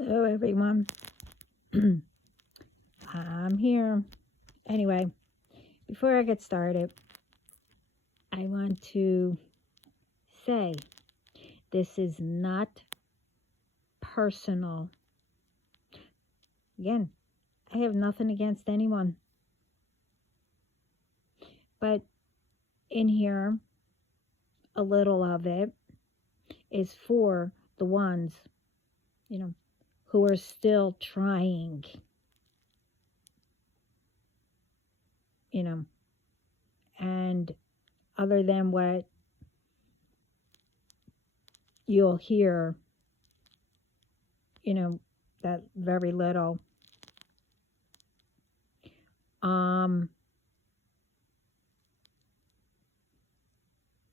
Hello, everyone. I'm here. Anyway, before I get started, I want to say this is not personal. Again, I have nothing against anyone. But in here, a little of it is for the ones, who are still trying, and other than what you'll hear, that very little.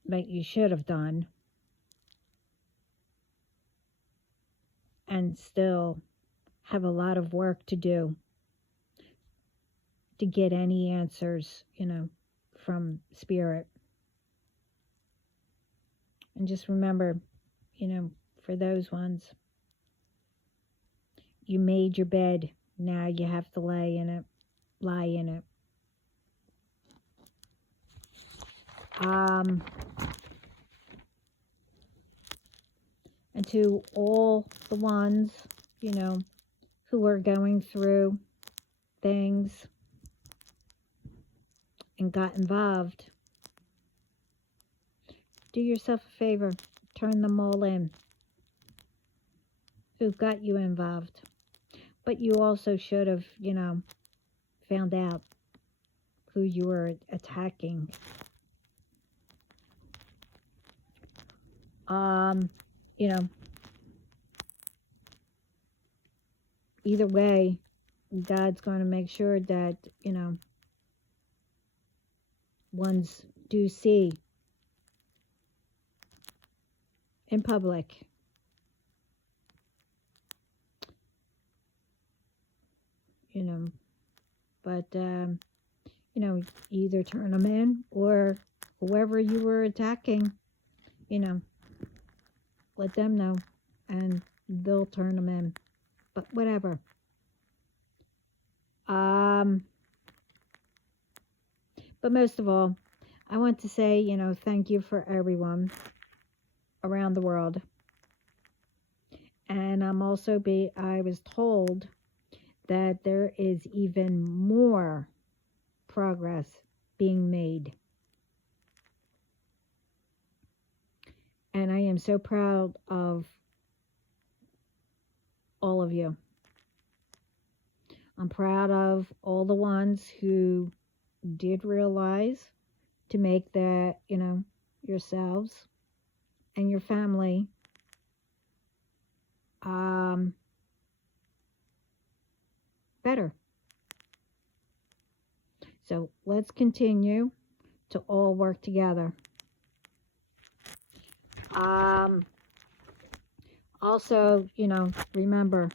That you should have done, and still have a lot of work to do to get any answers, from Spirit. And just remember, for those ones, you made your bed, now you have to lie in it. And to all the ones, who are going through things and got involved, do yourself a favor, turn them all in who got you involved. But you also should have, found out who you were attacking. Either way, God's going to make sure that, ones do see in public. But, either turn them in, or whoever you were attacking, let them know and they'll turn them in. But whatever. But most of all, I want to say, thank you for everyone around the world. And I was told that there is even more progress being made. And I am so proud of all of you. I'm proud of all the ones who did realize to make that, yourselves and your family better. So let's continue to all work together. Also, remember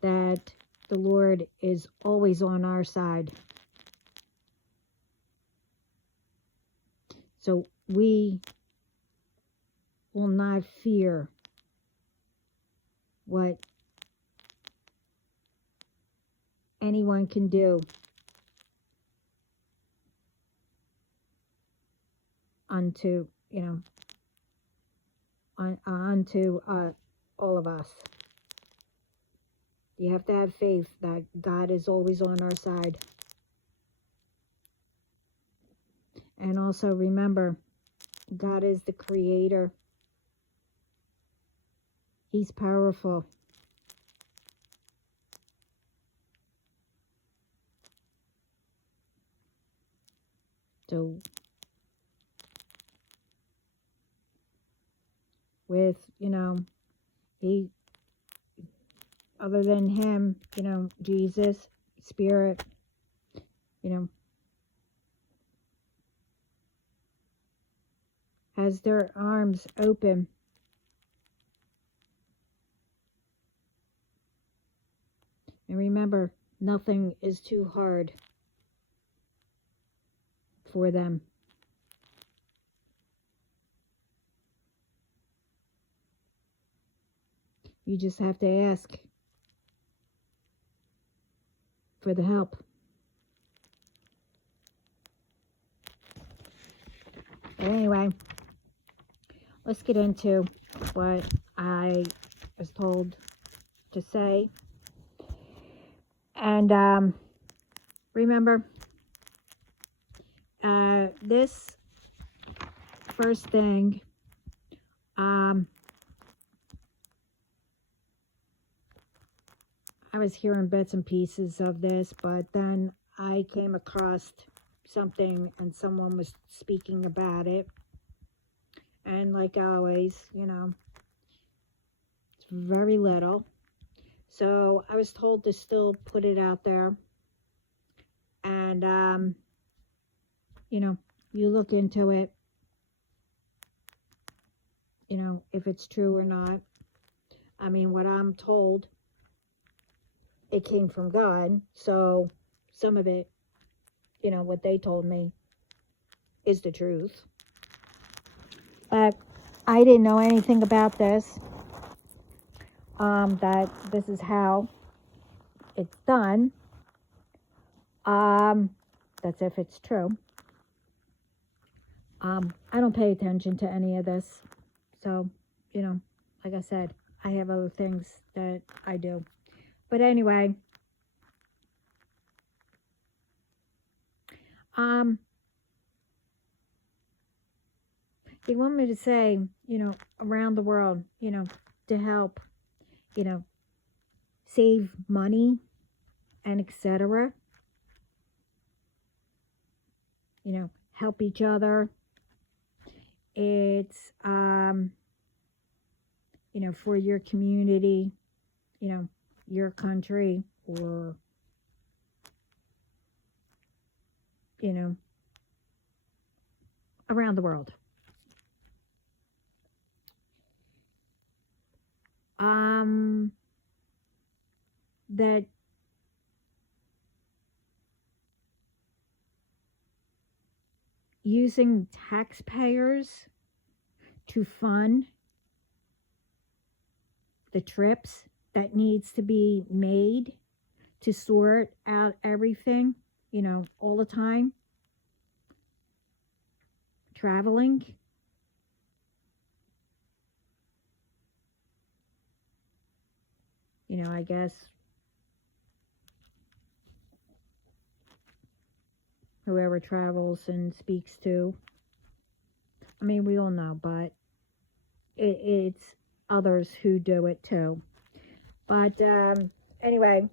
that the Lord is always on our side. So we will not fear what anyone can do unto, unto all of us. You have to have faith that God is always on our side. And also remember, God is the creator. He's powerful. So with, he, other than him, Jesus, Spirit, has their arms open. And remember, nothing is too hard for them. You just have to ask for the help. But anyway, let's get into what I was told to say. And remember, this first thing, I was hearing bits and pieces of this, but then I came across something and someone was speaking about it. And like always, it's very little. So I was told to still put it out there. And, you look into it, if it's true or not. I mean, what I'm told, it came from God. So some of it, what they told me is the truth. But I didn't know anything about this, that this is how it's done. That's if it's true. I don't pay attention to any of this. So, like I said, I have other things that I do. But anyway, they want me to say, around the world, to help, save money and etc. Help each other. It's, for your community, your country, or, around the world. That using taxpayers to fund the trips that needs to be made to sort out everything, all the time, traveling, I guess whoever travels and speaks to, I mean, we all know, but it's others who do it too. But anyway,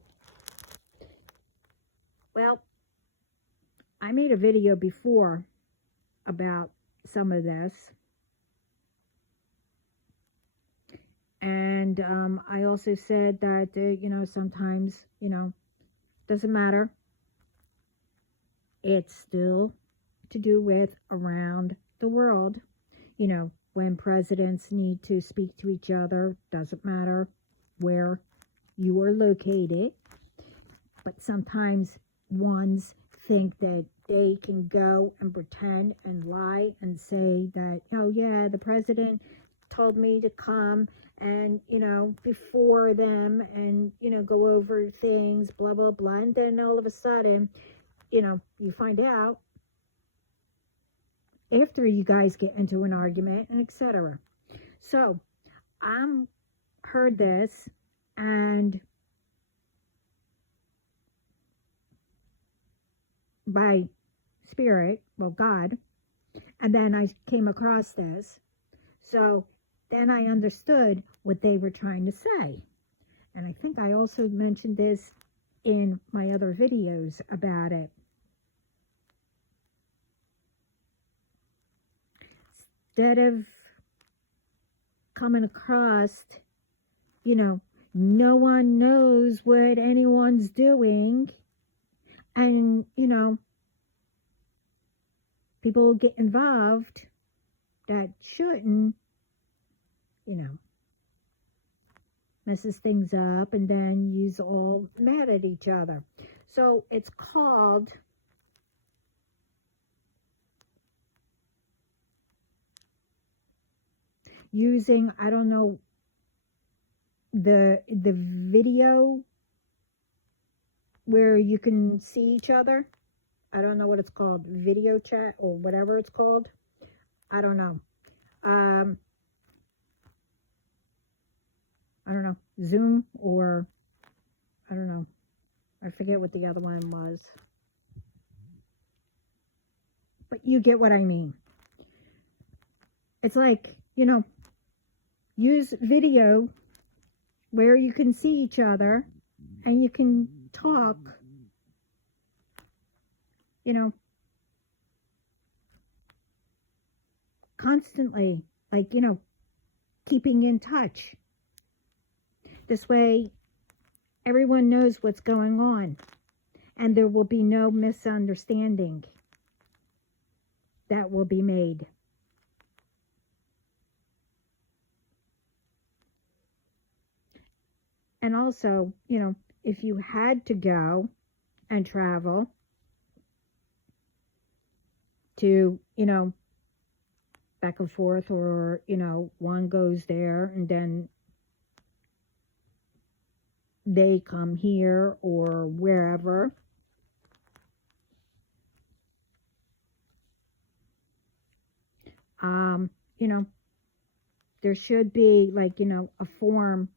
well, I made a video before about some of this. And I also said that, sometimes, doesn't matter. It's still to do with around the world. When presidents need to speak to each other, doesn't matter where you are located. But sometimes ones think that they can go and pretend and lie and say that, oh yeah, the president told me to come and, before them and, go over things, blah, blah, blah. And then all of a sudden, you find out after you guys get into an argument and etc. So I heard this and by spirit, well, God, and then I came across this. So then I understood what they were trying to say. And I think I also mentioned this in my other videos about it. Instead of coming across, no one knows what anyone's doing. And, people get involved that shouldn't, messes things up, and then you's all mad at each other. So it's called using, I don't know, the video where you can see each other. I don't know what it's called, video chat or whatever it's called. I don't know. I don't know, Zoom, or I don't know. I forget what the other one was. But you get what I mean. It's like, use video where you can see each other and you can talk, constantly, like, keeping in touch. This way, everyone knows what's going on, and there will be no misunderstanding that will be made. And also, if you had to go and travel to, back and forth, or, one goes there and then they come here or wherever, there should be, like, a form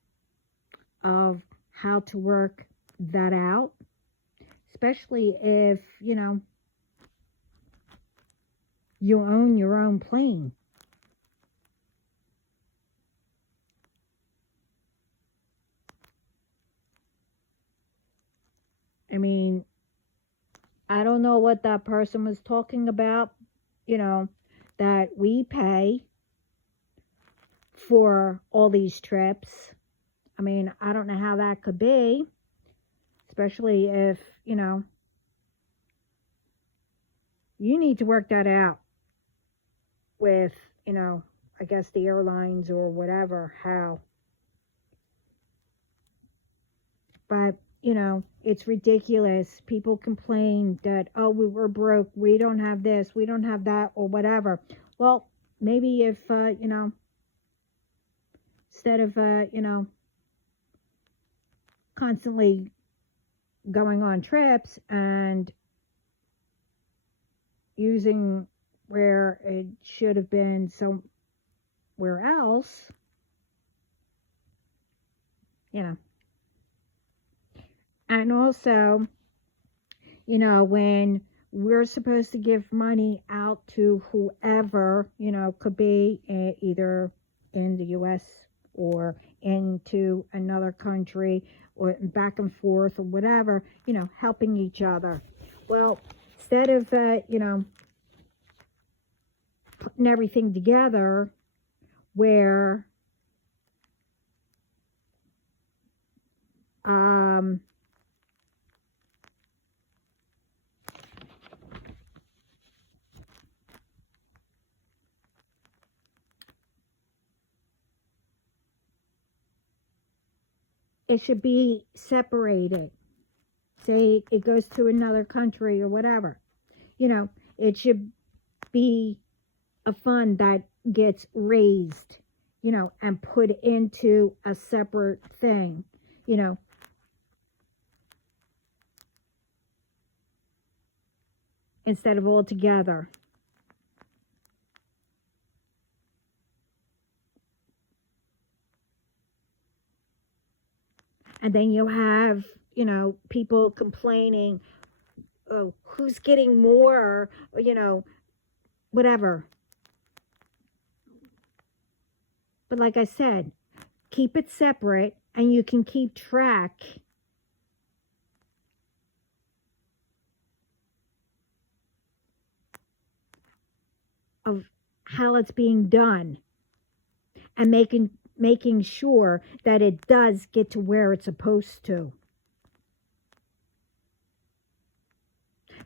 of how to work that out, especially if, you own your own plane. I mean, I don't know what that person was talking about, that we pay for all these trips. I mean, I don't know how that could be, especially if, you need to work that out with, I guess the airlines or whatever, how. But, it's ridiculous. People complain that, oh, we were broke, we don't have this, we don't have that, or whatever. Well, maybe if, instead of, constantly going on trips and using where it should have been somewhere else, And also, when we're supposed to give money out to whoever, could be either in the U.S. or into another country, or back and forth or whatever, helping each other. Well, instead of, putting everything together where, it should be separated. Say it goes to another country or whatever. It should be a fund that gets raised, and put into a separate thing, instead of all together. And then you have, people complaining, oh, who's getting more, whatever. But like I said, keep it separate and you can keep track of how it's being done, and making sure that it does get to where it's supposed to.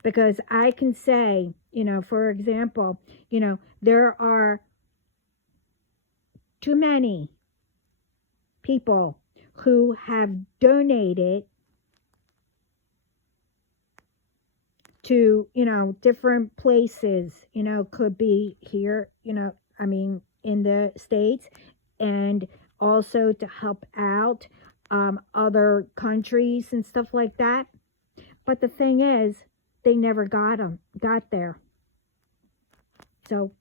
Because I can say, for example, there are too many people who have donated to, different places, could be here, in the States, and also to help out other countries and stuff like that. But the thing is, they never got there. So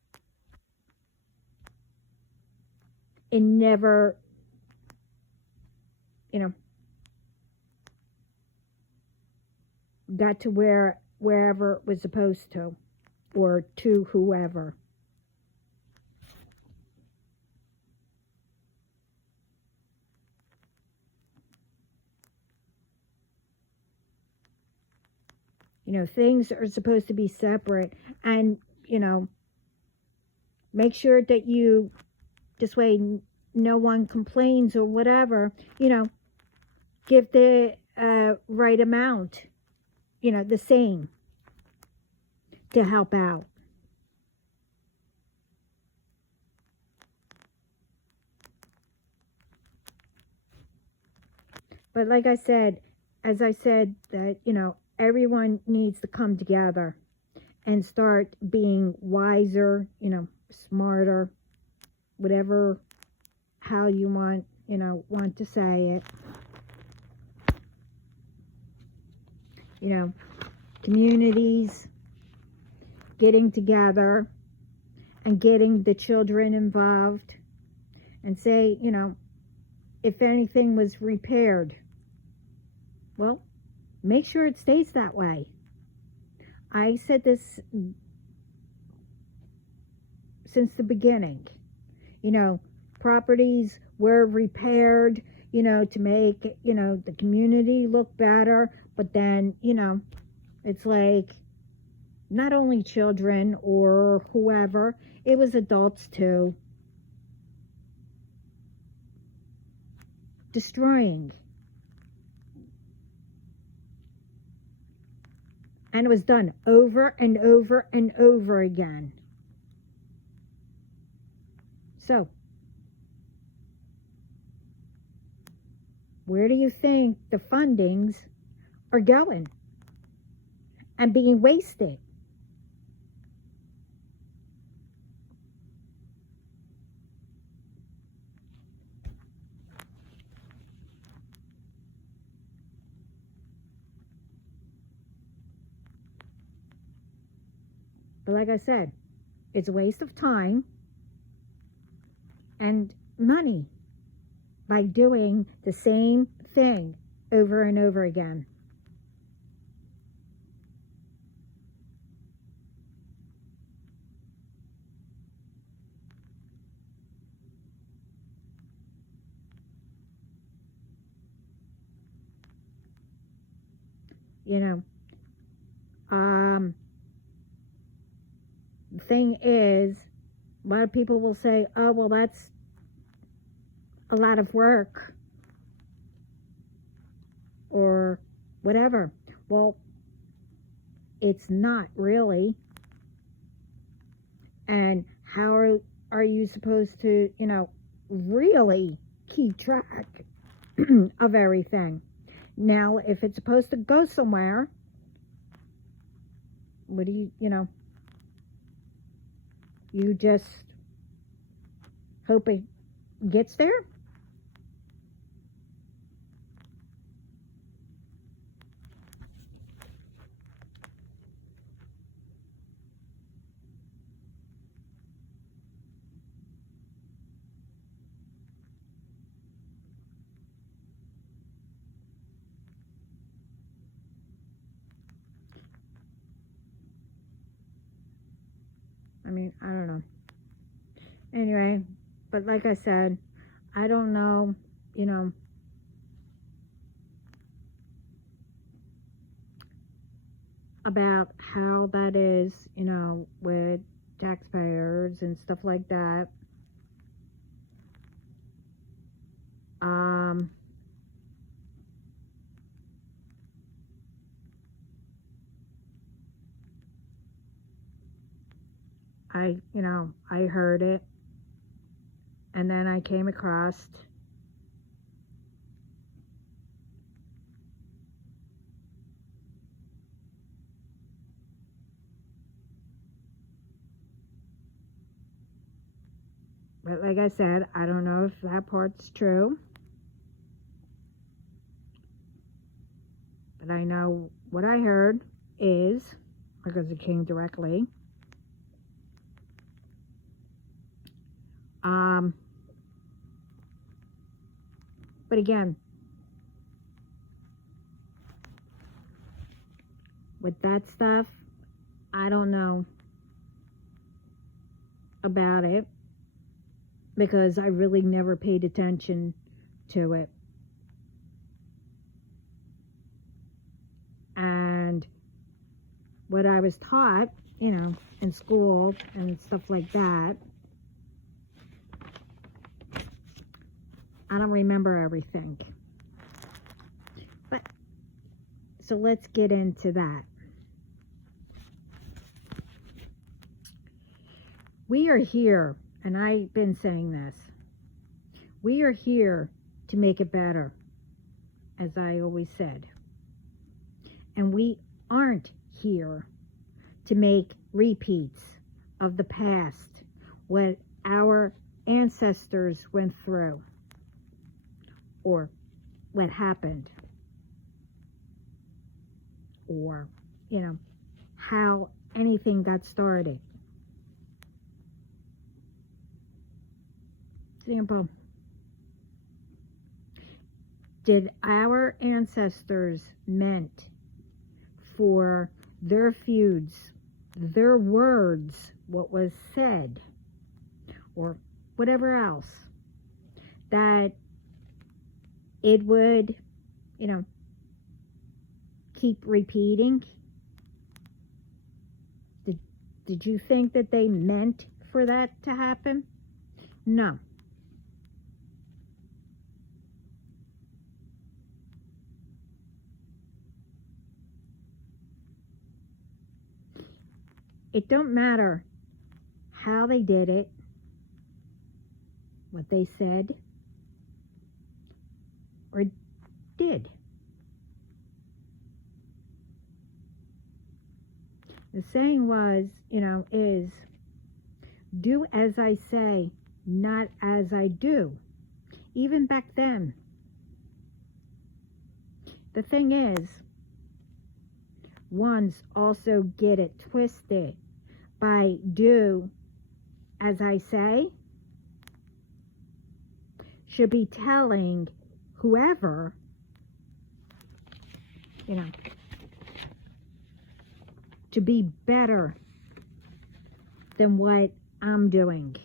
it never, got to wherever it was supposed to, or to whoever. Things are supposed to be separate, and make sure that you, this way no one complains or whatever, give the right amount, the same, to help out. But like I said, that, everyone needs to come together and start being wiser, smarter, whatever, how you want to say it. Communities getting together and getting the children involved, and say, if anything was repaired, well, make sure it stays that way. I said this since the beginning. Properties were repaired, to make, the community look better. But then, it's like, not only children or whoever, it was adults too, destroying. And it was done over and over and over again. So, where do you think the fundings are going and being wasted? But like I said, it's a waste of time and money by doing the same thing over and over again. The thing is, a lot of people will say, oh, well, that's a lot of work, or whatever. Well, it's not really. And how are you supposed to, really keep track of everything? Now, if it's supposed to go somewhere, what do you just hope it gets there? I don't know. Anyway, but like I said, I don't know, about how that is, with taxpayers and stuff like that. I heard it, and then I came across but like I said, I don't know if that part's true, but I know what I heard is, because it came directly, but again, with that stuff, I don't know about it because I really never paid attention to it. And what I was taught, in school and stuff like that, I don't remember everything. But, so let's get into that. We are here, and I've been saying this, we are here to make it better, as I always said. And we aren't here to make repeats of the past, what our ancestors went through, or what happened, or, how anything got started. Example, did our ancestors meant for their feuds, their words, what was said, or whatever else, that it would, keep repeating? Did you think that they meant for that to happen? No. It don't matter how they did it, what they said, or did. The saying was, is, do as I say, not as I do. Even back then. The thing is, ones also get it twisted by do as I say should be telling whoever, to be better than what I'm doing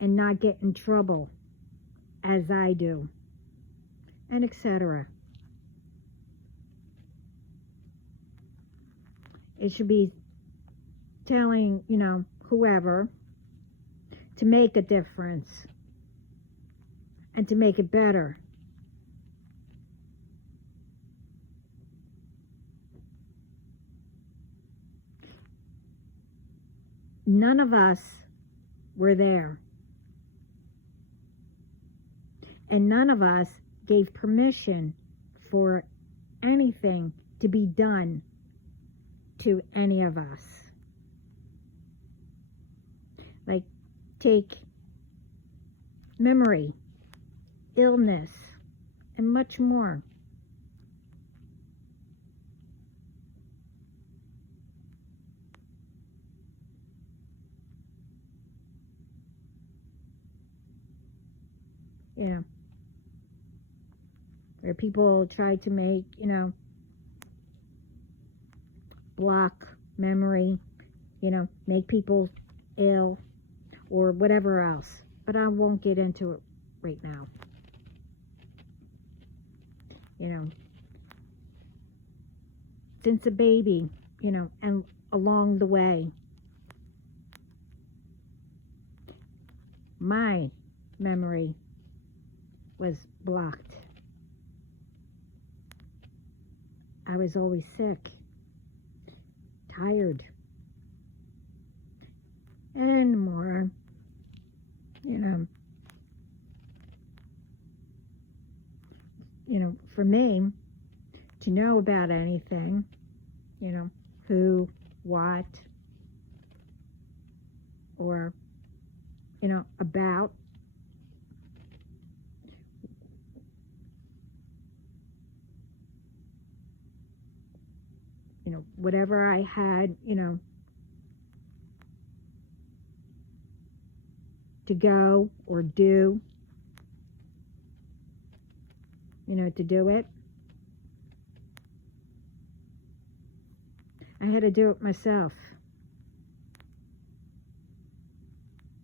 and not get in trouble as I do, and etc. It should be telling, whoever to make a difference and to make it better. None of us were there. And none of us gave permission for anything to be done to any of us. Like, take memory, illness, and much more. Where people try to make, block memory, make people ill or whatever else. But I won't get into it right now. Since a baby, and along the way, my memory was blocked. I was always sick, tired, and more, for me to know about anything, who, what, or, about, whatever I had, to go or do, to do it. I had to do it myself.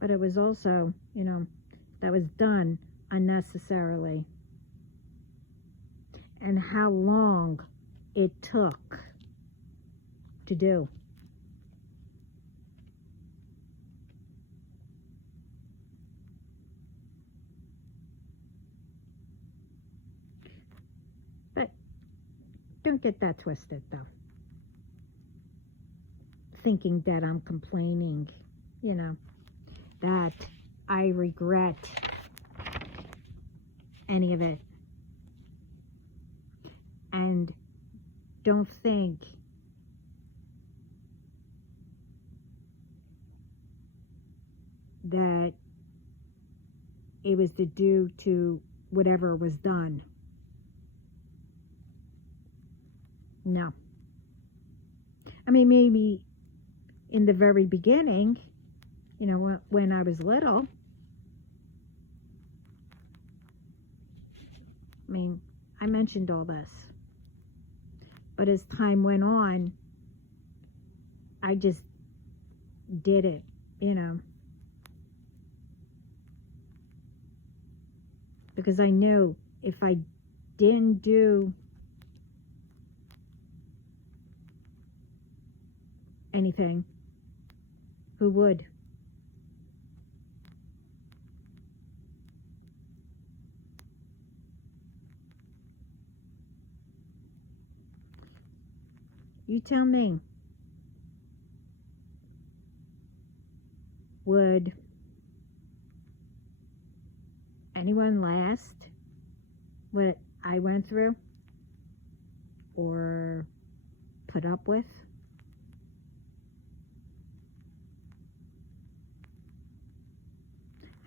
But it was also, that was done unnecessarily. And how long it took to do. But don't get that twisted, though. Thinking that I'm complaining, that I regret any of it. And don't think that it was due to whatever was done. No. I mean, maybe in the very beginning, when I was little, I mean, I mentioned all this. But as time went on, I just did it, because I knew if I didn't do anything, who would? You tell me. Would anyone last what I went through or put up with?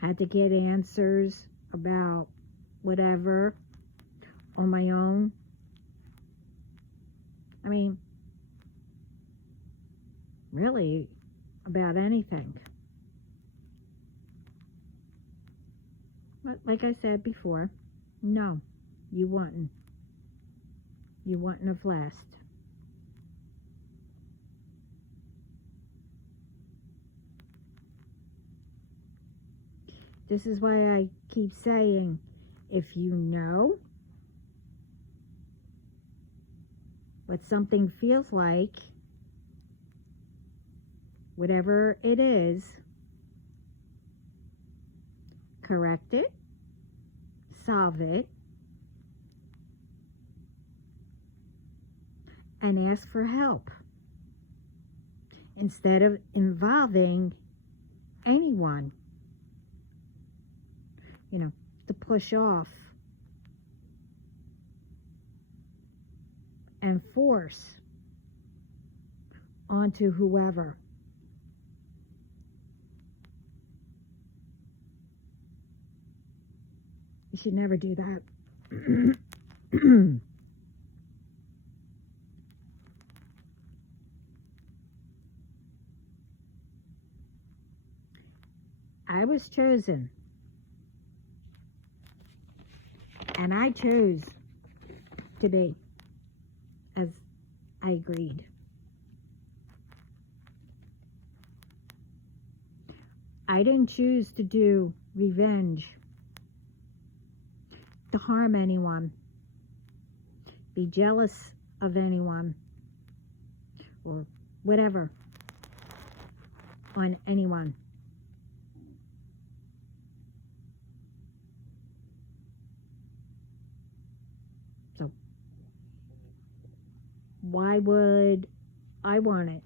Had to get answers about whatever on my own. I mean, really, about anything. But like I said before, no, you wouldn't. You wouldn't have last. This is why I keep saying, if you know what something feels like, whatever it is, correct it, solve it, and ask for help instead of involving anyone, to push off and force onto whoever. You should never do that. I was chosen. And I chose to be, as I agreed. I didn't choose to do revenge, to harm anyone, be jealous of anyone, or whatever on anyone. So why would I want it?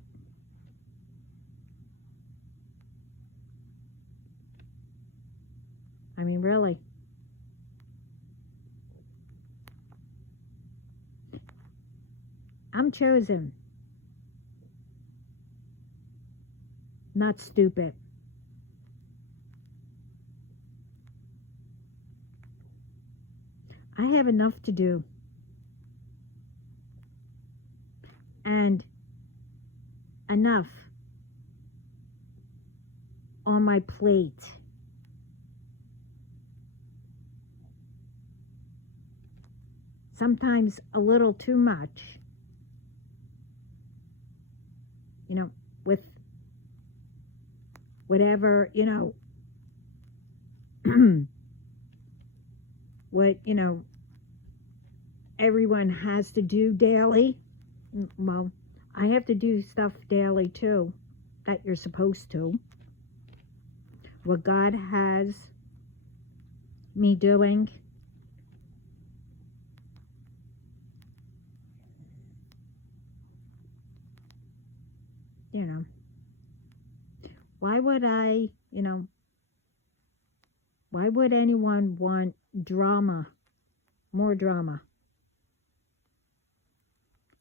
I mean, really. I'm chosen. Not stupid. I have enough to do. And enough on my plate. Sometimes a little too much, with whatever, what, everyone has to do daily. Well, I have to do stuff daily too, that you're supposed to. What God has me doing, why would why would anyone want drama, more drama?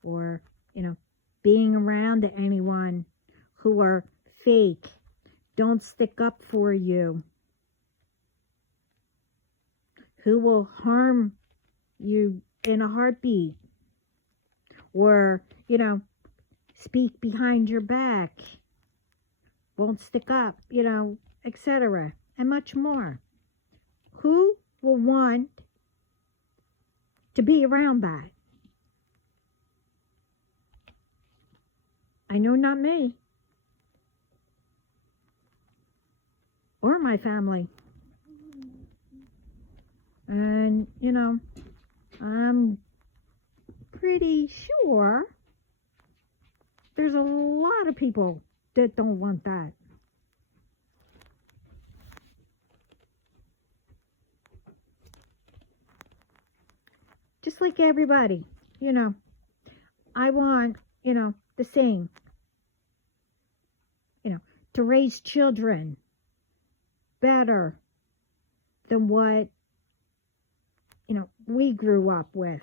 Or, being around anyone who are fake, don't stick up for you, who will harm you in a heartbeat, or, speak behind your back, won't stick up, etc., and much more. Who will want to be around that? I know not me. Or my family. And, I'm pretty sure there's a lot of people that don't want that. Just like everybody, I want, the same, to raise children better than what, we grew up with.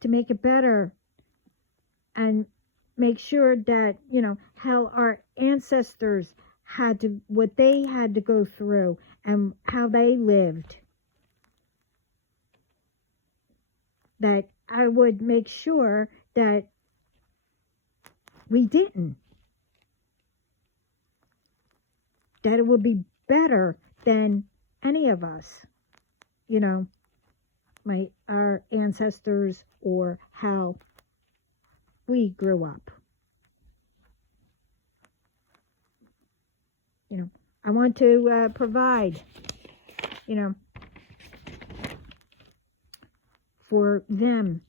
To make it better and make sure that, how our ancestors what they had to go through and how they lived. That I would make sure that we didn't. That it would be better than any of us, our ancestors or how we grew up. I want to provide, for them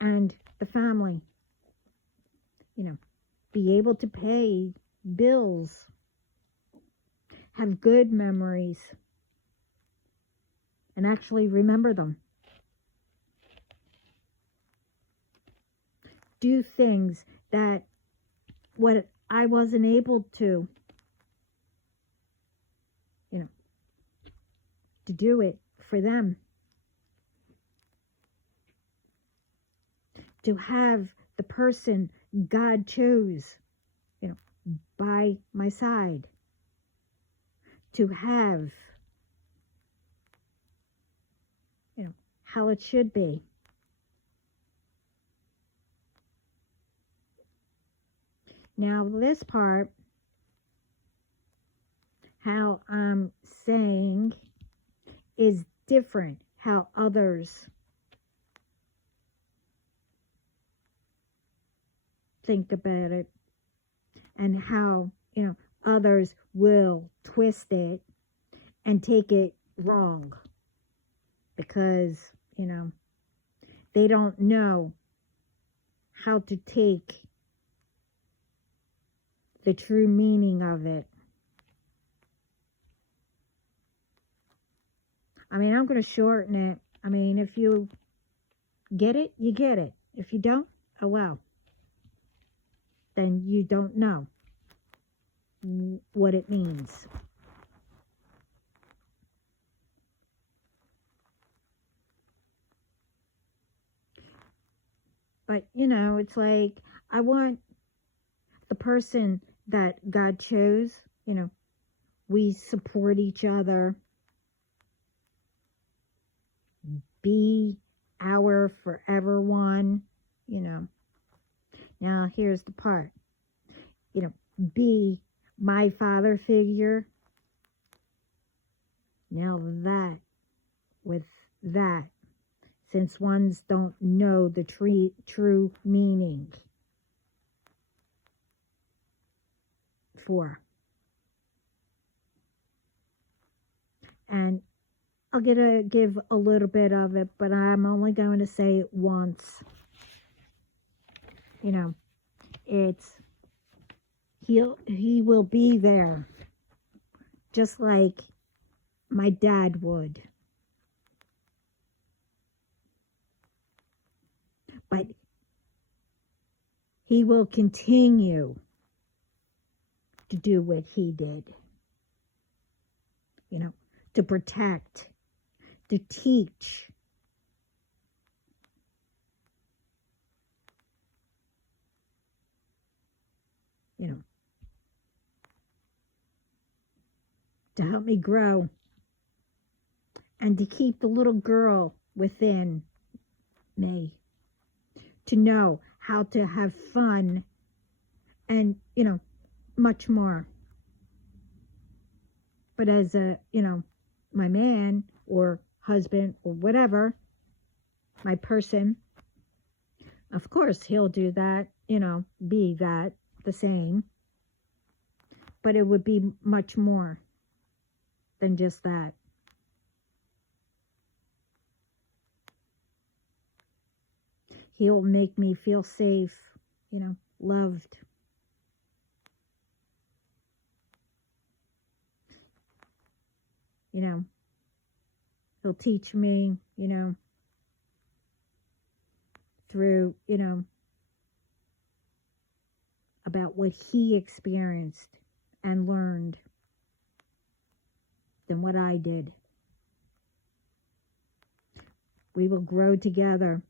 and the family, be able to pay bills, have good memories, and actually remember them. Do things that what I wasn't able to, to do it for them. To have the person God chose, by my side. To have, how it should be. Now this part, how I'm saying, is different how others think about it, and how, others will twist it and take it wrong because, they don't know how to take the true meaning of it. I'm going to shorten it. If you get it, you get it. If you don't, oh well. Then you don't know what it means. But, it's like, I want the person that God chose, we support each other. Be our forever one, you know. Now, here's the part. You know, be my father figure. Now that, with that, since ones don't know the true meaning for. And I'll give a little bit of it, but I'm only going to say it once. You know, it's, he will be there, just like my dad would. But he will continue to do what he did. You know, to protect, to teach. You know, to help me grow and to keep the little girl within me, to know how to have fun and, you know, much more. But as a, you know, my man or husband or whatever, my person, of course he'll do that, you know, be that the same. But it would be much more than just that. He'll make me feel safe, you know, loved. You know, he'll teach me, you know, through, you know, about what he experienced and learned than what I did. We will grow together.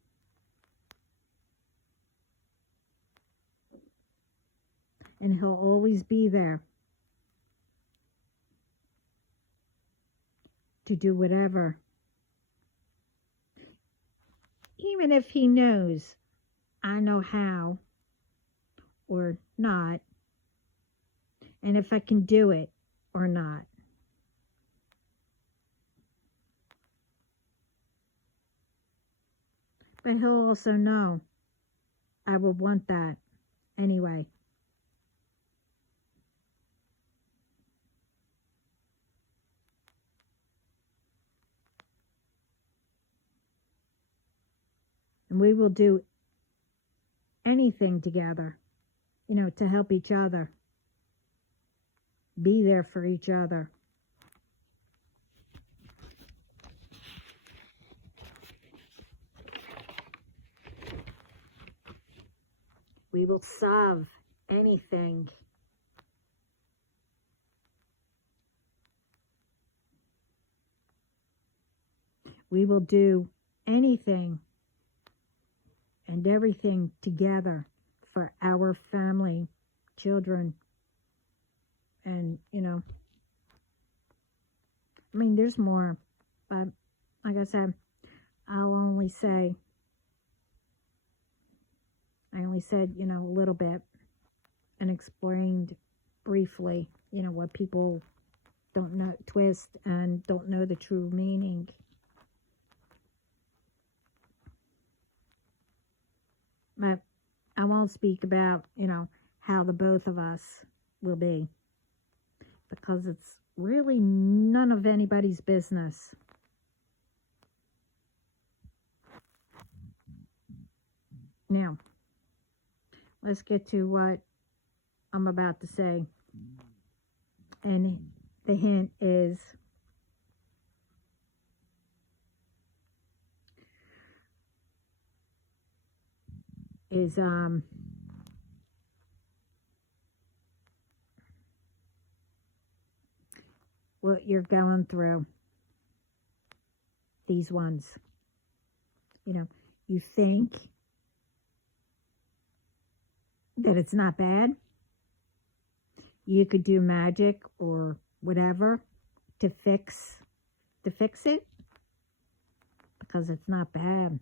And he'll always be there to do whatever. Even if he knows I know how or not, and if I can do it or not. But he'll also know I would want that anyway. And we will do anything together, you know, to help each other. Be there for each other. We will solve anything. We will do anything and everything together for our family, children, and, you know, I mean, there's more, but like I said, I only said, you know, a little bit and explained briefly, you know, what people don't know, twist and don't know the true meaning. But I won't speak about, you know, how the both of us will be, because it's really none of anybody's business. Now, let's get to what I'm about to say. And the hint is what you're going through. These ones, you know, you think that it's not bad. You could do magic or whatever to fix it, because it's not bad,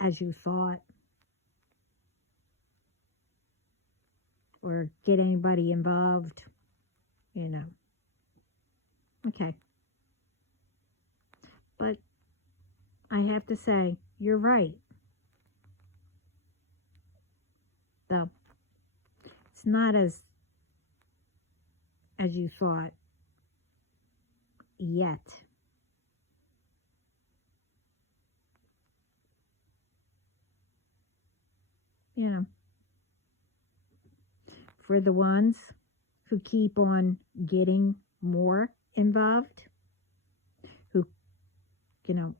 as you thought, or get anybody involved, Okay. But I have to say, you're right. Though it's not as you thought yet. For the ones who keep on getting more involved, who,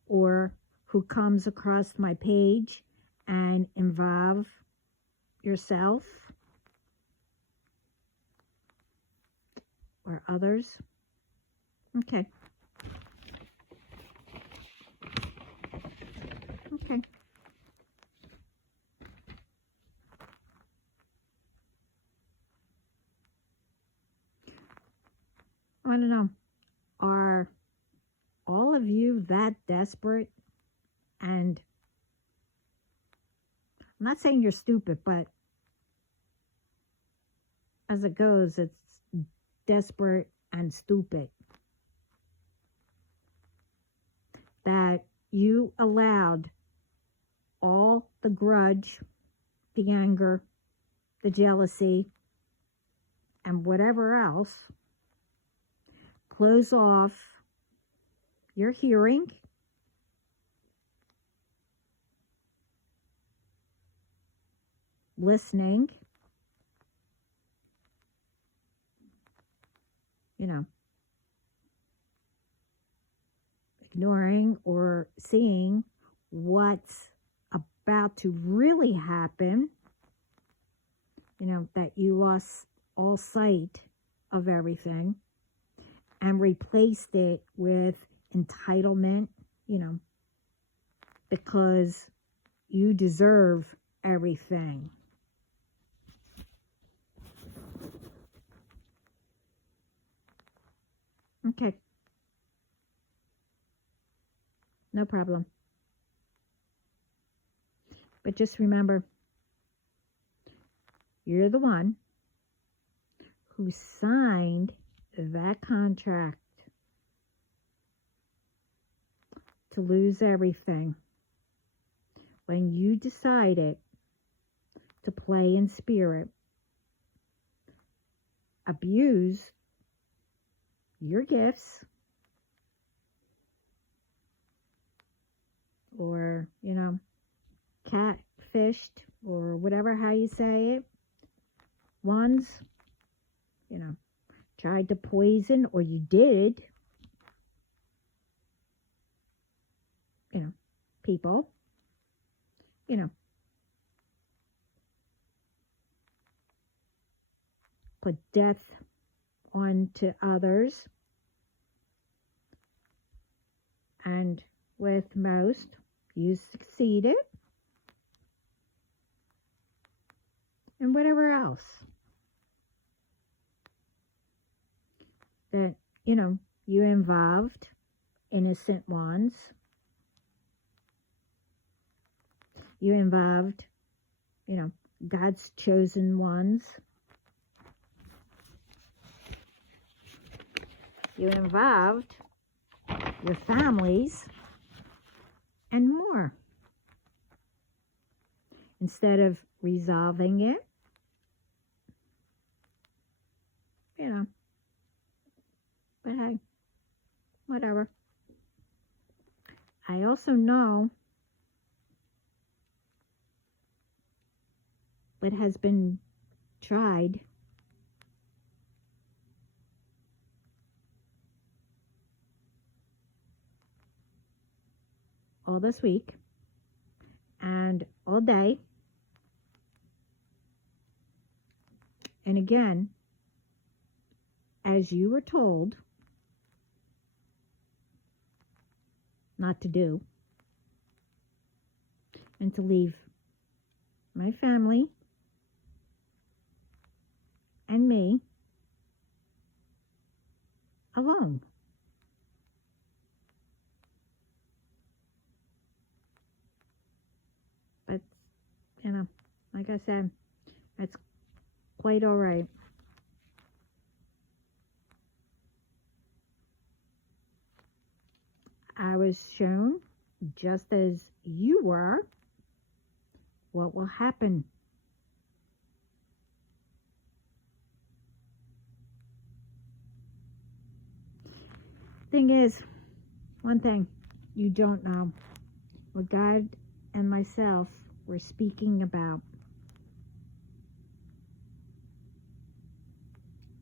or who comes across my page and involve yourself or others. Okay. Okay. I don't know. Are all of you that desperate? And I'm not saying you're stupid, but as it goes, it's desperate and stupid that you allowed all the grudge, the anger, the jealousy, and whatever else close off your hearing, listening, ignoring or seeing what's about to really happen, that you lost all sight of everything and replaced it with entitlement, because you deserve everything. Okay. No problem. But just remember, you're the one who signed that contract to lose everything when you decided to play in spirit, abuse your gifts, or, catfished, or whatever, how you say it, ones, tried to poison, or you did, people, put death onto others, and with most, you succeeded, and whatever else that, you involved innocent ones, you involved, God's chosen ones, you involved your families, and more. Instead of resolving it, but hey, whatever. I also know what has been tried all this week and all day. And again, as you were told not to do, and to leave my family and me alone. But, like I said, that's quite all right. I was shown, just as you were, what will happen. Thing is, one thing you don't know, what God and myself were speaking about,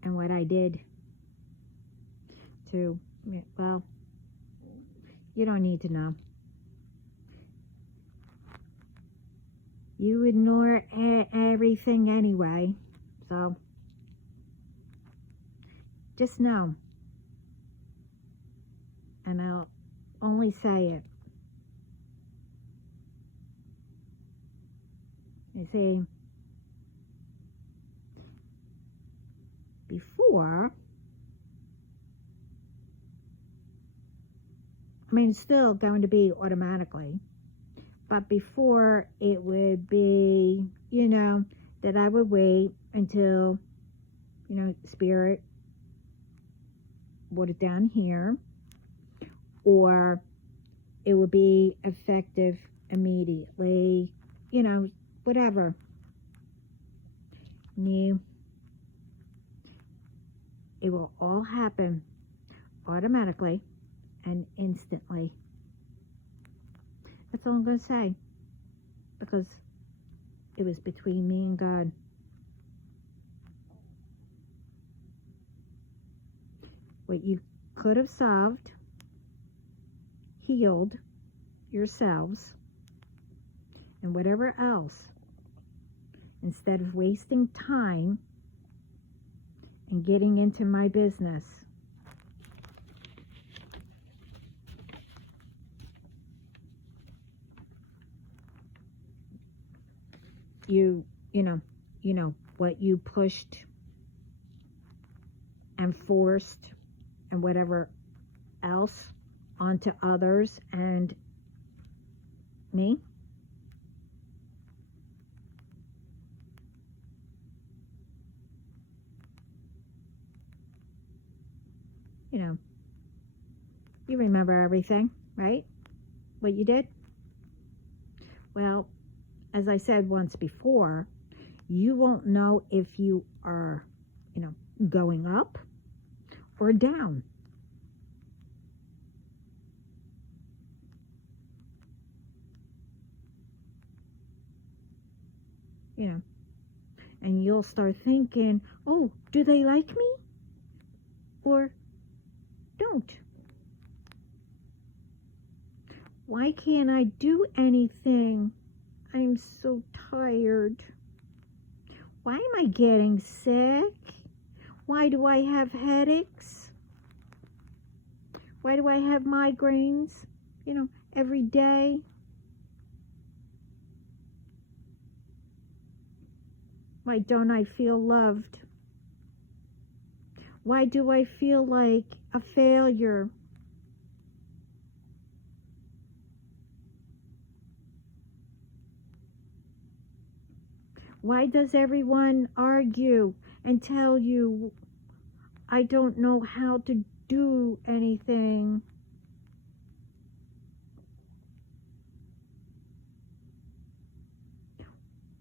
and what I did to, well, you don't need to know. You ignore everything anyway, so just know, and I'll only say it. You see, before, it's still going to be automatically, but before it would be, that I would wait until, Spirit put it down here, or it would be effective immediately, whatever. It will all happen automatically and instantly. That's all I'm going to say, because it was between me and God. What you could have solved, healed yourselves, and whatever else, instead of wasting time and getting into my business, you know what you pushed and forced and whatever else onto others and me. You remember everything, right? What you did? Well, as I said once before, you won't know if you are, going up or down. And you'll start thinking, oh, do they like me? Or don't? Why can't I do anything? I'm so tired. Why am I getting sick? Why do I have headaches? Why do I have migraines, every day? Why don't I feel loved? Why do I feel like a failure? Why does everyone argue and tell you I don't know how to do anything?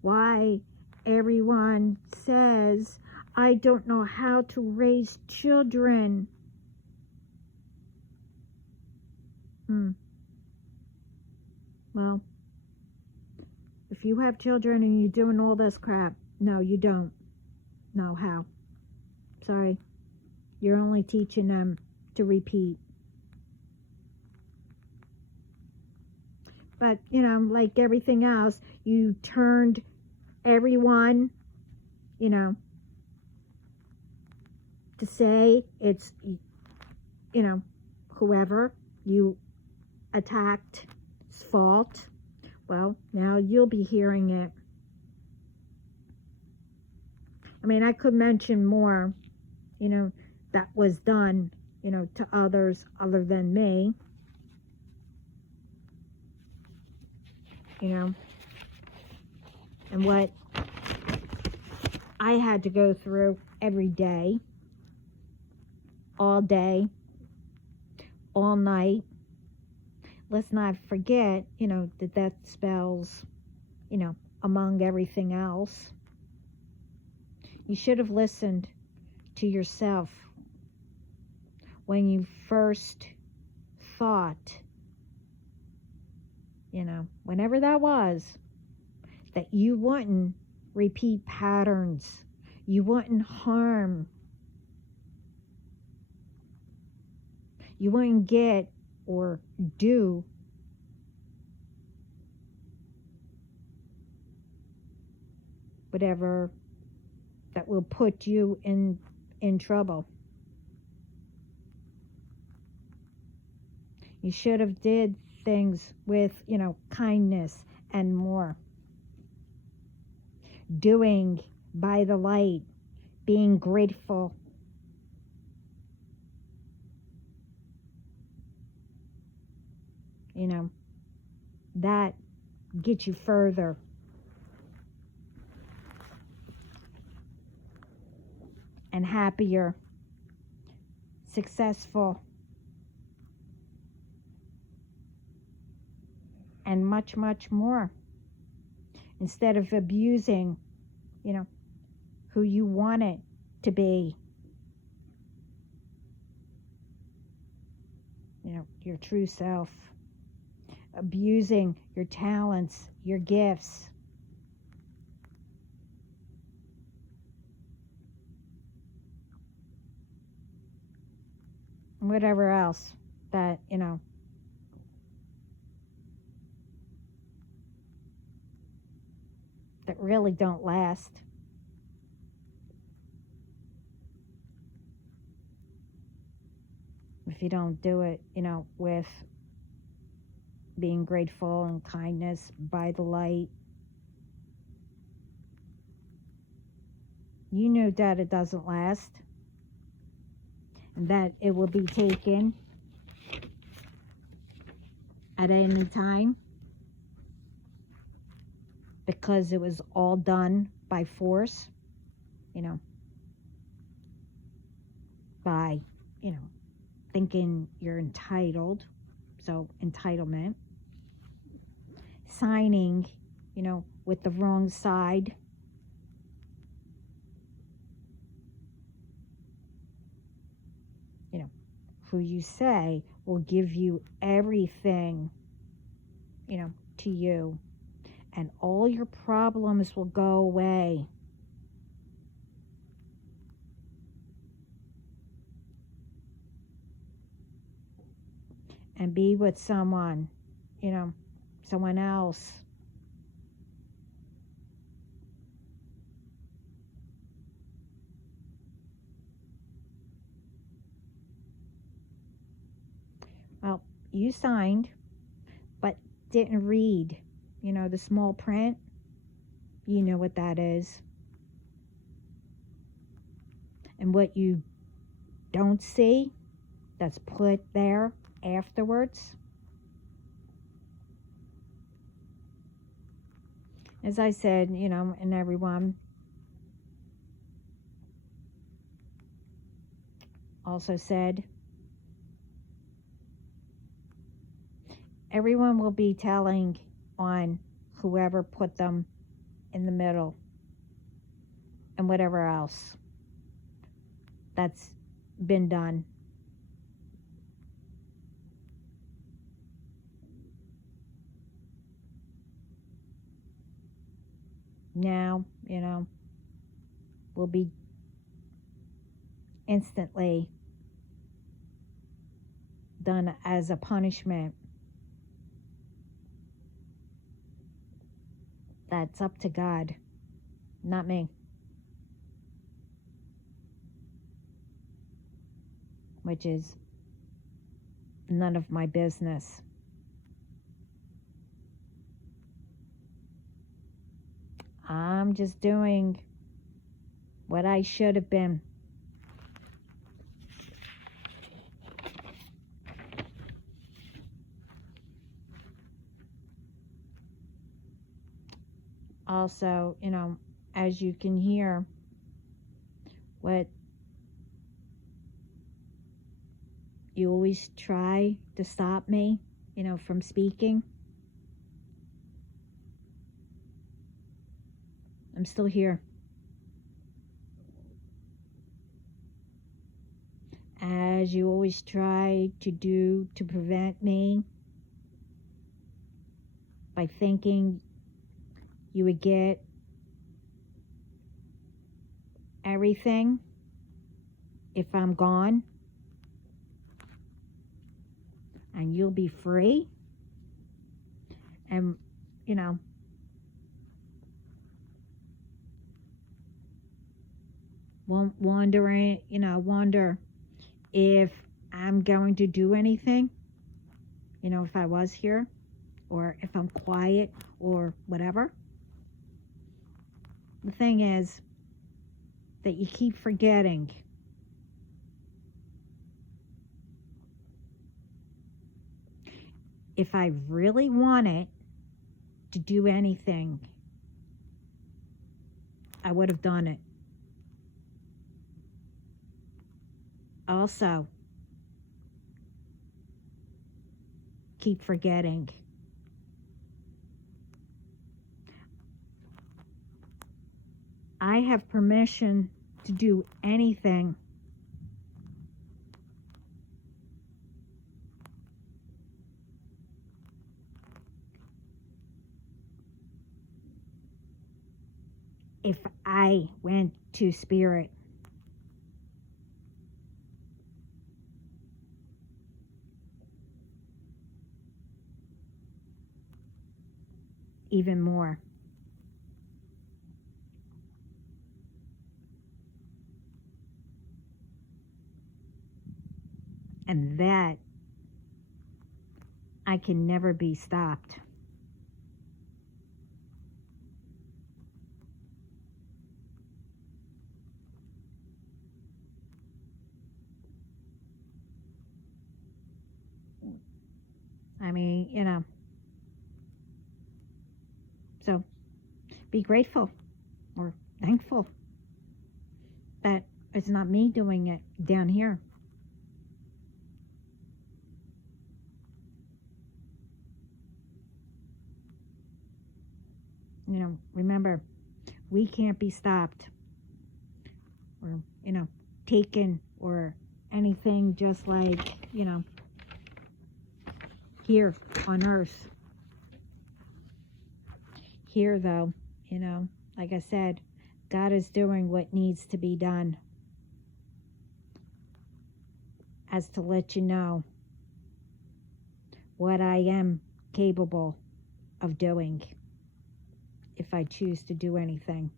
Why everyone says I don't know how to raise children? Well, if you have children and you're doing all this crap, no, you don't know how. Sorry. You're only teaching them to repeat. But, like everything else, you turned everyone, to say it's, whoever you attacked's fault. Well, now you'll be hearing it. I could mention more, that was done to others other than me, and what I had to go through every day, all night. Let's not forget, that spells, among everything else. You should have listened to yourself when you first thought, whenever that was, that you wouldn't repeat patterns, you wouldn't harm, you wouldn't get or do whatever that will put you in trouble. You should have did things with, kindness and more. Doing by the light, being grateful. That gets you further. And happier, successful, and much, much more. Instead of abusing, who you want it to be. Your true self. Abusing your talents, your gifts. Whatever else that, that really don't last. If you don't do it, with being grateful and kindness by the light, you know that it doesn't last, and that it will be taken at any time, because it was all done by force, by, thinking you're entitled. So entitlement. Signing, with the wrong side. Who you say will give you everything, to you. And all your problems will go away. And be with someone, someone else. Well, you signed, but didn't read, the small print. You know what that is. And what you don't see, that's put there afterwards. As I said, and everyone also said, everyone will be telling on whoever put them in the middle and whatever else that's been done. Now, will be instantly done as a punishment. That's up to God, not me. Which is none of my business. I'm just doing what I should have been. also, as you can hear, what you always try to stop me, from speaking. I'm still here. As you always try to do to prevent me by thinking you would get everything if I'm gone and you'll be free and wonder if I'm going to do anything, if I was here, or if I'm quiet or whatever. The thing is that you keep forgetting. If I really wanted to do anything, I would have done it. Also, keep forgetting. I have permission to do anything. If I went to spirit. Even more. And that I can never be stopped. I mean, so be grateful or thankful that it's not me doing it down here. Remember, we can't be stopped or, taken or anything, just like, here on earth. Here, though, like I said, God is doing what needs to be done, as to let you know what I am capable of doing if I choose to do anything.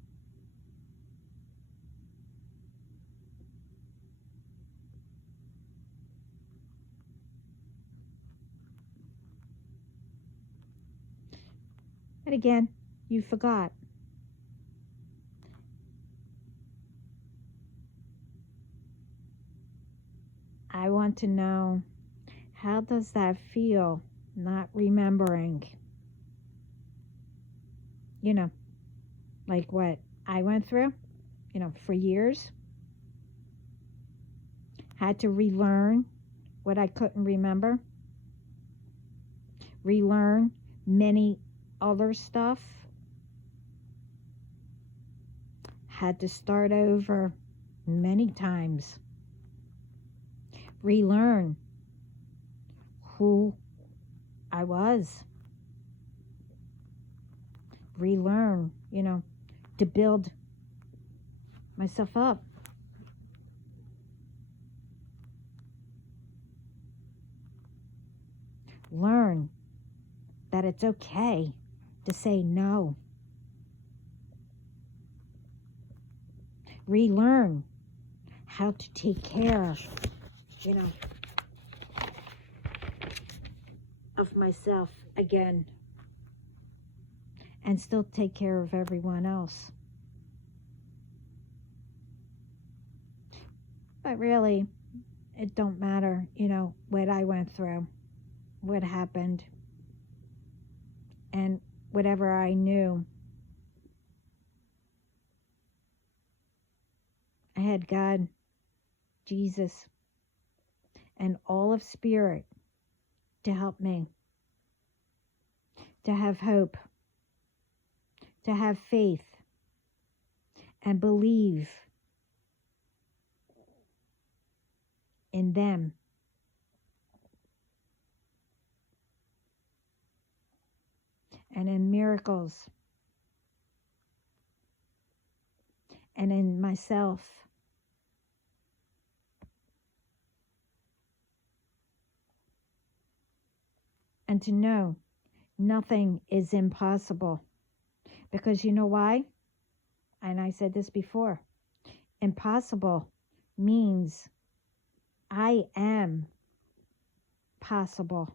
And again, you forgot. I want to know, how does that feel, not remembering? Like what I went through, for years. Had to relearn what I couldn't remember. Relearn many other stuff. Had to start over many times. Relearn who I was. Relearn, to build myself up. Learn that it's okay to say no. Relearn how to take care, of myself again, and still take care of everyone else. But really, it don't matter, what I went through, what happened, and whatever I knew I had God, Jesus, and all of Spirit to help me, to have hope, to have faith, and believe in them. And in miracles. And in myself. And to know nothing is impossible. Because you know why? And I said this before. Impossible means I am possible.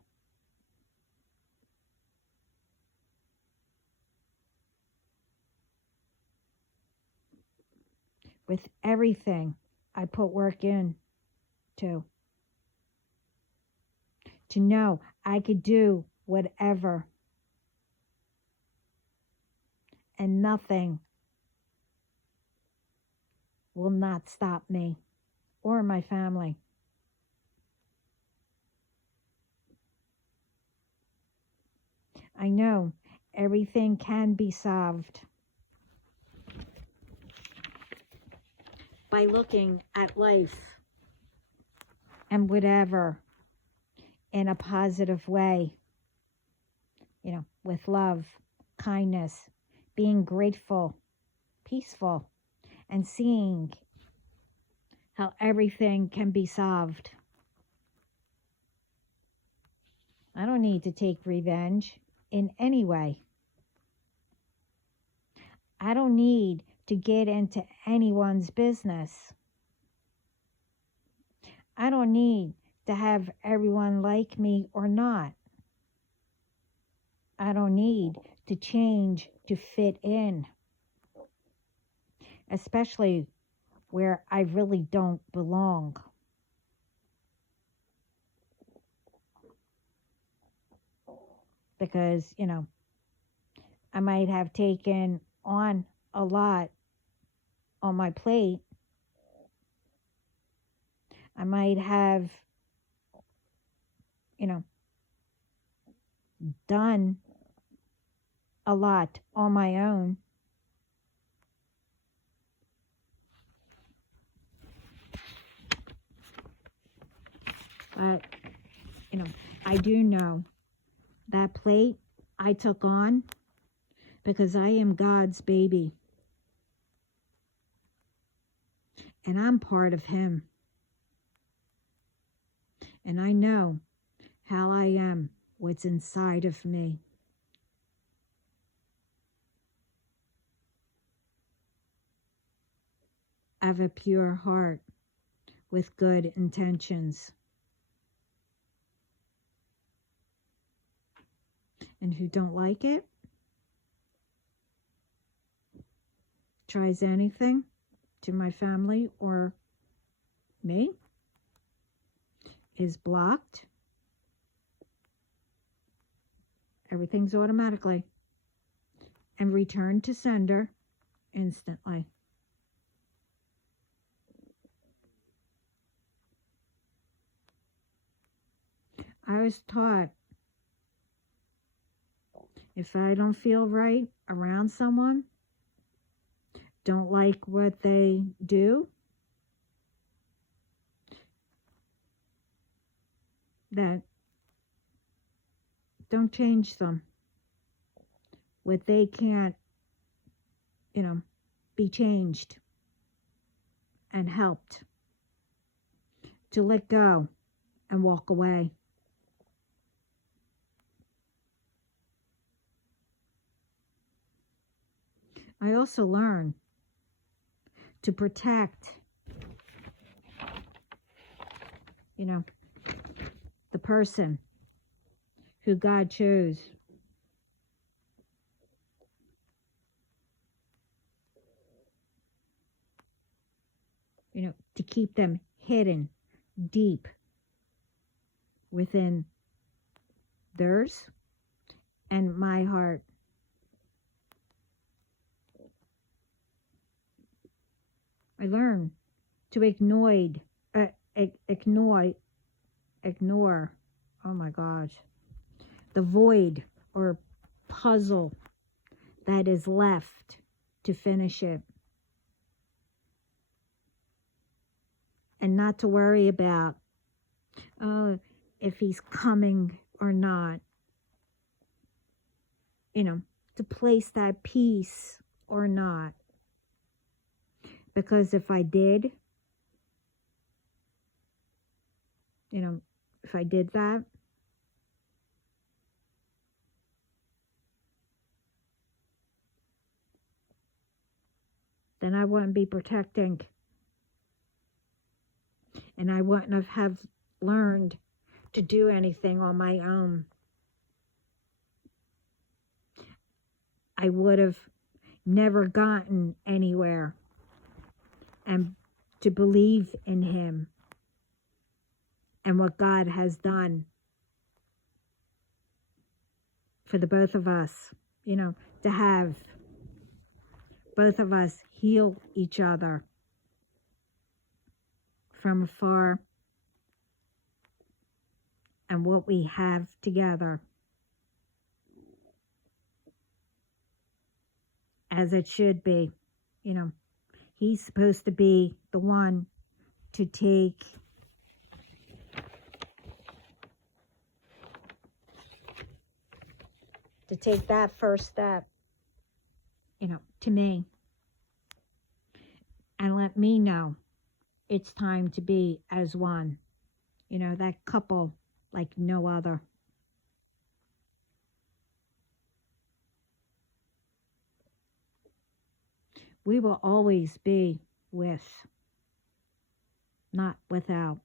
With everything I put work in to know I could do whatever, and nothing will not stop me or my family. I know everything can be solved by looking at life and whatever in a positive way, with love, kindness, being grateful, peaceful, and seeing how everything can be solved. I don't need to take revenge in any way. I don't need to get into anyone's business. I don't need to have everyone like me or not. I don't need to change to fit in, especially where I really don't belong. Because, I might have taken on a lot on my plate. I might have, done a lot on my own. But, I do know that plate I took on because I am God's baby. And I'm part of Him. And I know how I am, what's inside of me. I have a pure heart with good intentions. And who don't like it, tries anything to my family or me, is blocked. Everything's automatically. And returned to sender instantly. I was taught if I don't feel right around someone, don't like what they do, that don't change them. What they can't, be changed and helped. To let go and walk away. I also learn to protect, the person who God chose. To keep them hidden deep within theirs and my heart. I learn to ignore, oh my gosh, the void or puzzle that is left to finish it. And not to worry about, oh, if he's coming or not. To place that peace or not. Because if I did, if I did that, then I wouldn't be protecting. And I wouldn't have learned to do anything on my own. I would have never gotten anywhere. And to believe in him and what God has done for the both of us, to have both of us heal each other from afar, and what we have together, as it should be. He's supposed to be the one to take that first step, to me, and let me know it's time to be as one, that couple like no other. We will always be with, not without.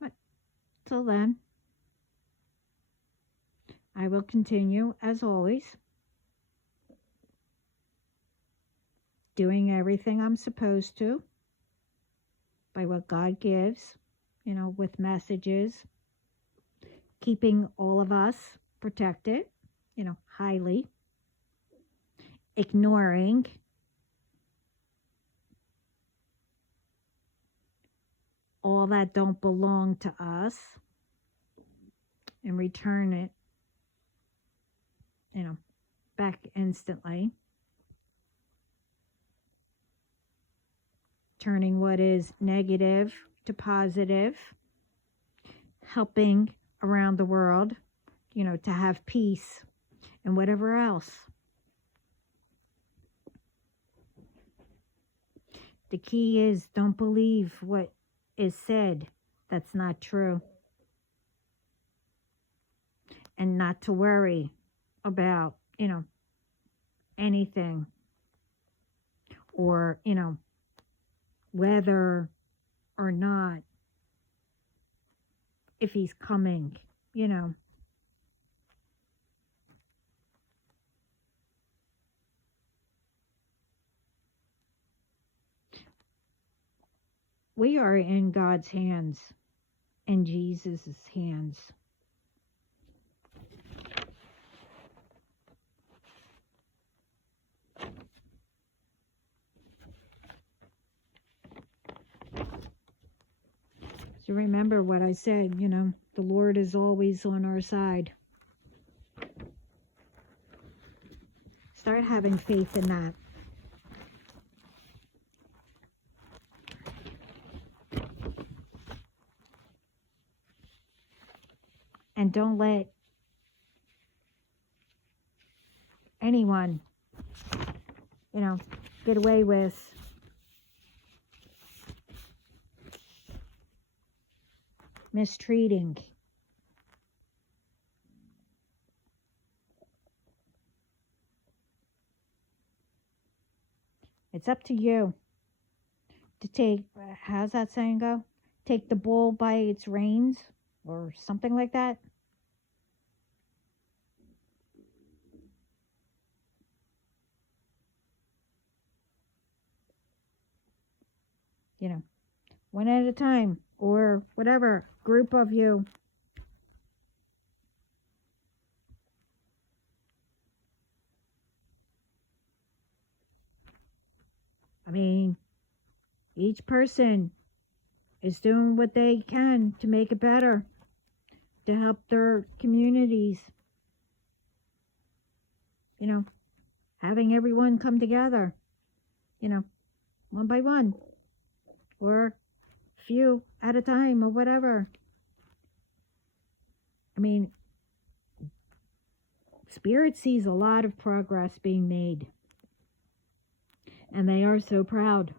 But till then, I will continue, as always, doing everything I'm supposed to by what God gives, with messages, keeping all of us protected, highly, ignoring all that don't belong to us, and return it, back instantly. Turning what is negative to positive, helping around the world, to have peace and whatever else. The key is, don't believe what is said that's not true. And not to worry about, anything. Or, whether or not, if he's coming, We are in God's hands, in Jesus' hands. So remember what I said, the Lord is always on our side. Start having faith in that. And don't let anyone, get away with mistreating. It's up to you to take, how's that saying go? Take the bull by its reins, or something like that. One at a time, or whatever, group of you. I mean, each person is doing what they can to make it better, to help their communities. You know, having everyone come together, you know, one by one, or few at a time, or whatever. I mean, Spirit sees a lot of progress being made, and they are so proud.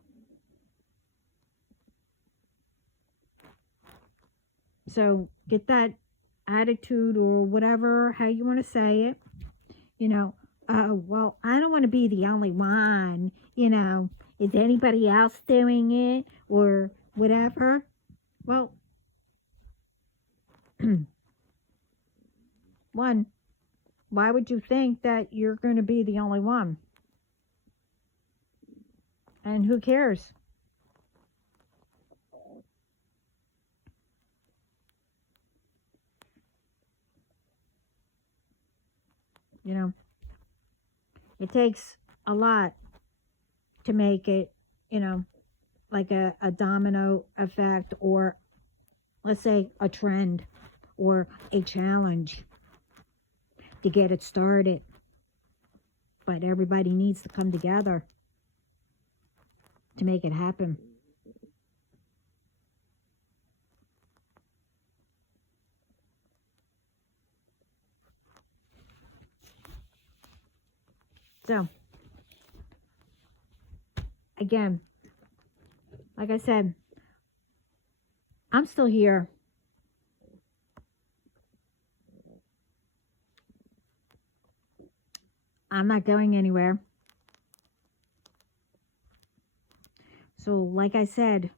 So get that attitude, or whatever, how you want to say it, you know. Well, I don't want to be the only one, you know. Is anybody else doing it, or whatever? Well, one, why would you think that you're going to be the only one? And who cares? You know, it takes a lot to make it, you know, like a domino effect, or let's say a trend, or a challenge to get it started. But everybody needs to come together to make it happen. So, again, like I said, I'm still here. I'm not going anywhere. So, like I said,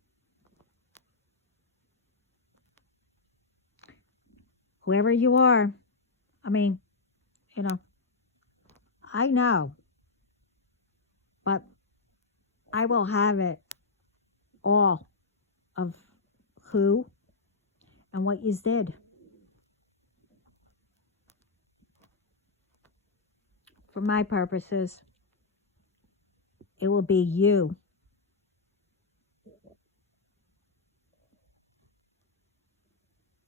whoever you are, I mean, you know, I know, but I will have it all of who and what you did. For my purposes, it will be you.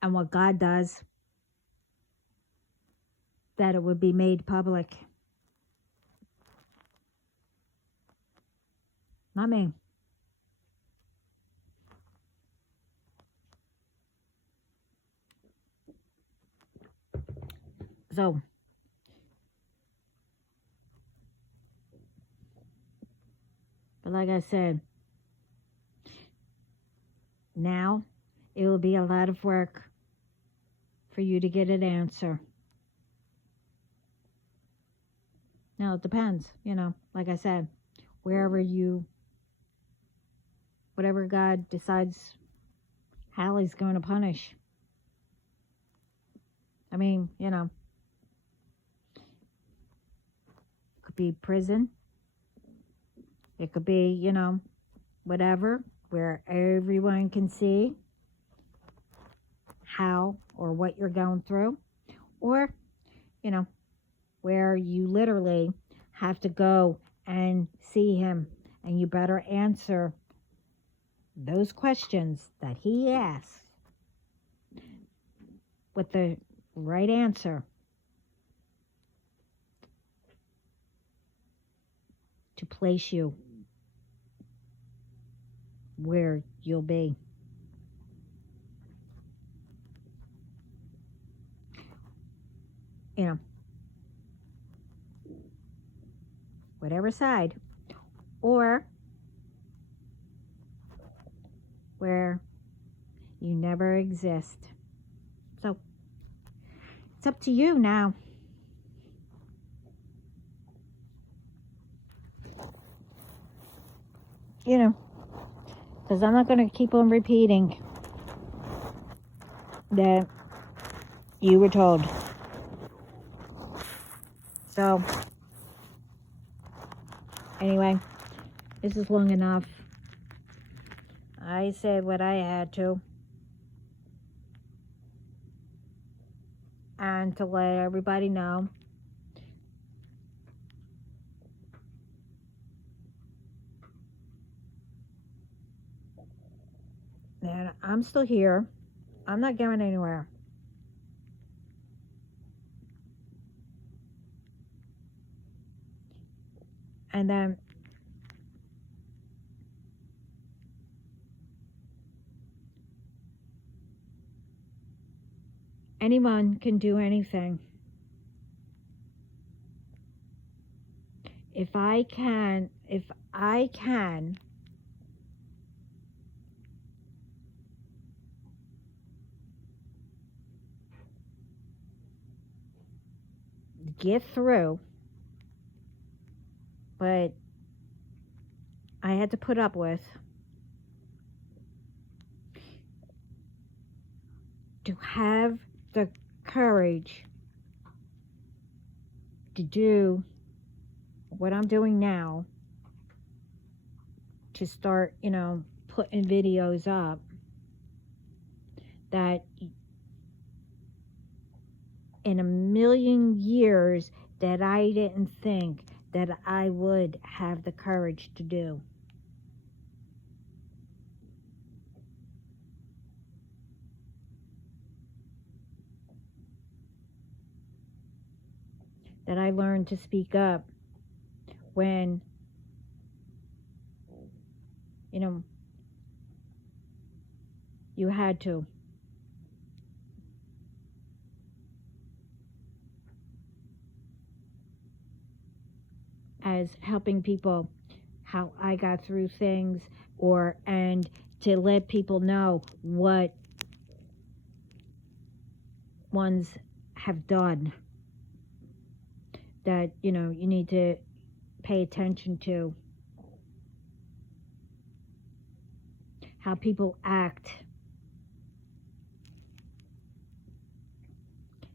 And what God does, that it would be made public. Not me. So, but like I said, now it will be a lot of work for you to get an answer. Now, it depends, you know, like I said, wherever you, whatever God decides how He's going to punish. I mean, you know, it could be prison. It could be, you know, whatever, where everyone can see how or what you're going through. Or, you know, where you literally have to go and see Him, and you better answer those questions that He asks with the right answer to place you where you'll be. You know, whatever side, or where you never exist. So it's up to you now. You know, because I'm not going to keep on repeating that you were told. So, anyway, this is long enough. I said what I had to. And to let everybody know And I'm still here. I'm not going anywhere. And then anyone can do anything. If I can get through, but I had to put up with, to have the courage to do what I'm doing now, to start, putting videos up that in a million years that I didn't think that I would have the courage to do. That I learned to speak up when, you had to. As helping people, how I got through things, and to let people know what ones have done that, you need to pay attention to. How people act.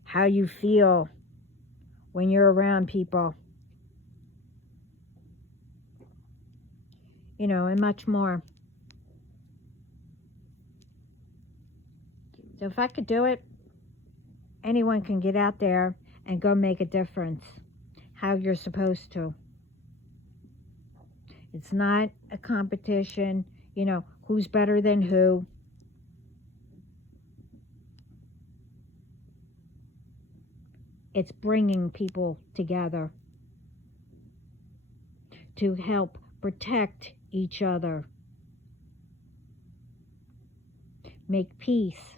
How you feel when you're around people. And much more. So if I could do it, anyone can get out there and go make a difference. How you're supposed to. It's not a competition, who's better than who. It's bringing people together to help protect each other, make peace,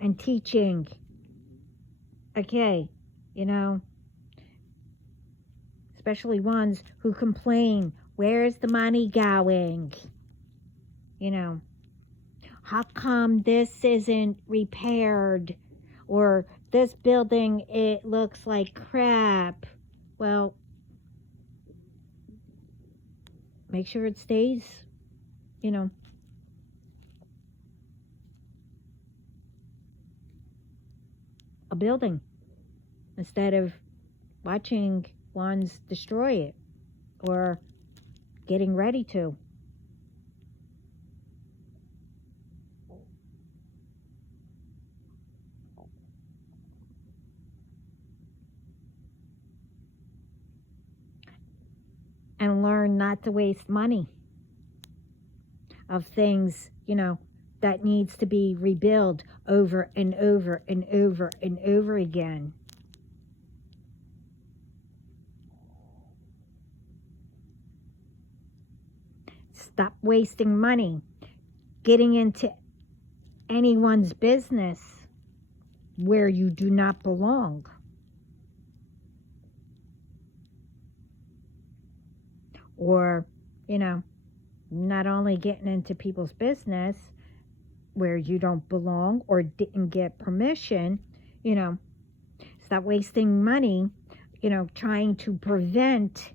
and teaching. Okay, especially ones who complain, where's the money going? How come this isn't repaired? Or this building, it looks like crap. Well, make sure it stays, a building, instead of watching ones destroy it or getting ready to. And learn not to waste money of things, that needs to be rebuilt over and over and over and over again. Stop wasting money getting into anyone's business where you do not belong. Or, not only getting into people's business where you don't belong or didn't get permission, stop wasting money, trying to prevent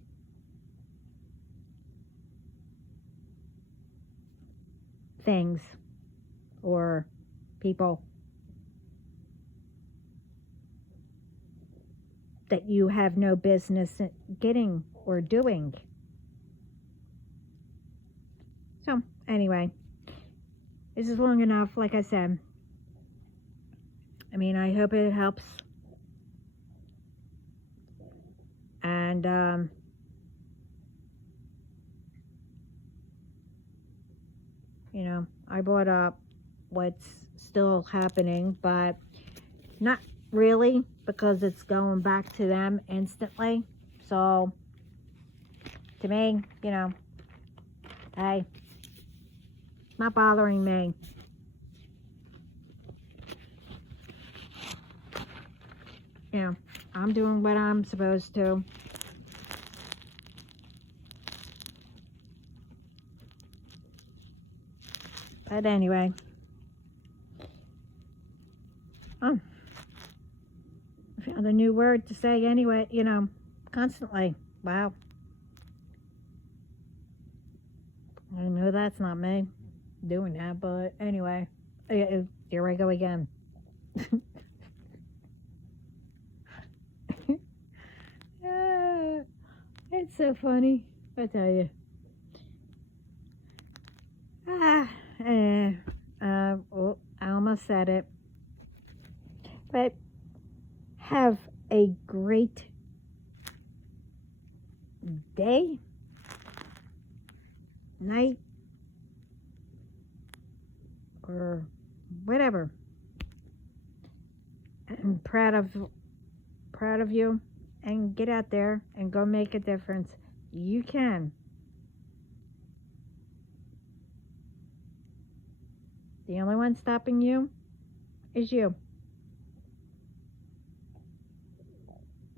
things or people that you have no business getting or doing. So, anyway, this is long enough, like I said. I hope it helps. And, I brought up what's still happening, but not really, because it's going back to them instantly. So to me, hey, not bothering me. I'm doing what I'm supposed to. But anyway, I found a new word to say anyway, constantly. Wow. I know that's not me doing that, but anyway, here I go again. It's so funny, I tell you. Oh, I almost said it. But have a great day, night, or whatever. I'm proud of you, and get out there and go make a difference. You can. The only one stopping you is you.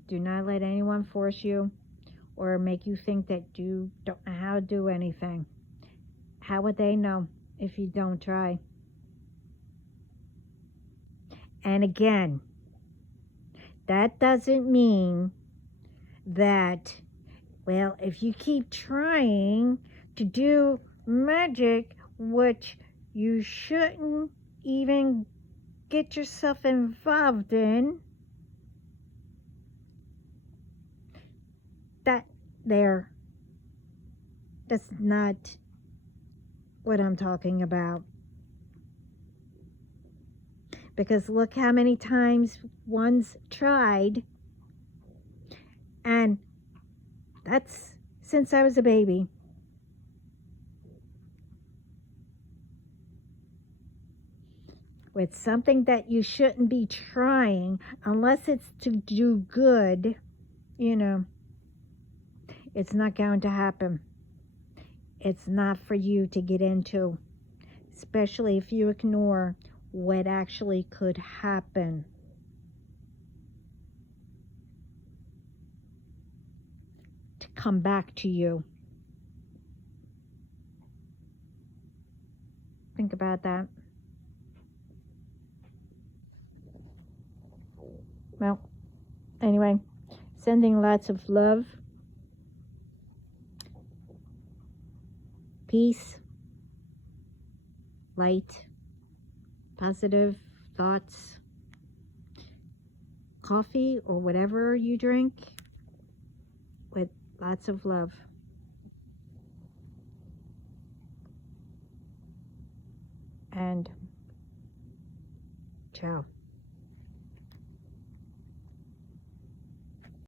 Do not let anyone force you or make you think that you don't know how to do anything. How would they know if you don't try? And again, that doesn't mean that, well, if you keep trying to do magic, which you shouldn't even get yourself involved in, that's not what I'm talking about. Because look how many times one's tried, and that's since I was a baby. With something that you shouldn't be trying, unless it's to do good, it's not going to happen. It's not for you to get into, especially if you ignore what actually could happen. To come back to you. Think about that. Well, anyway, sending lots of love, peace, light, positive thoughts, coffee or whatever you drink, with lots of love. And ciao.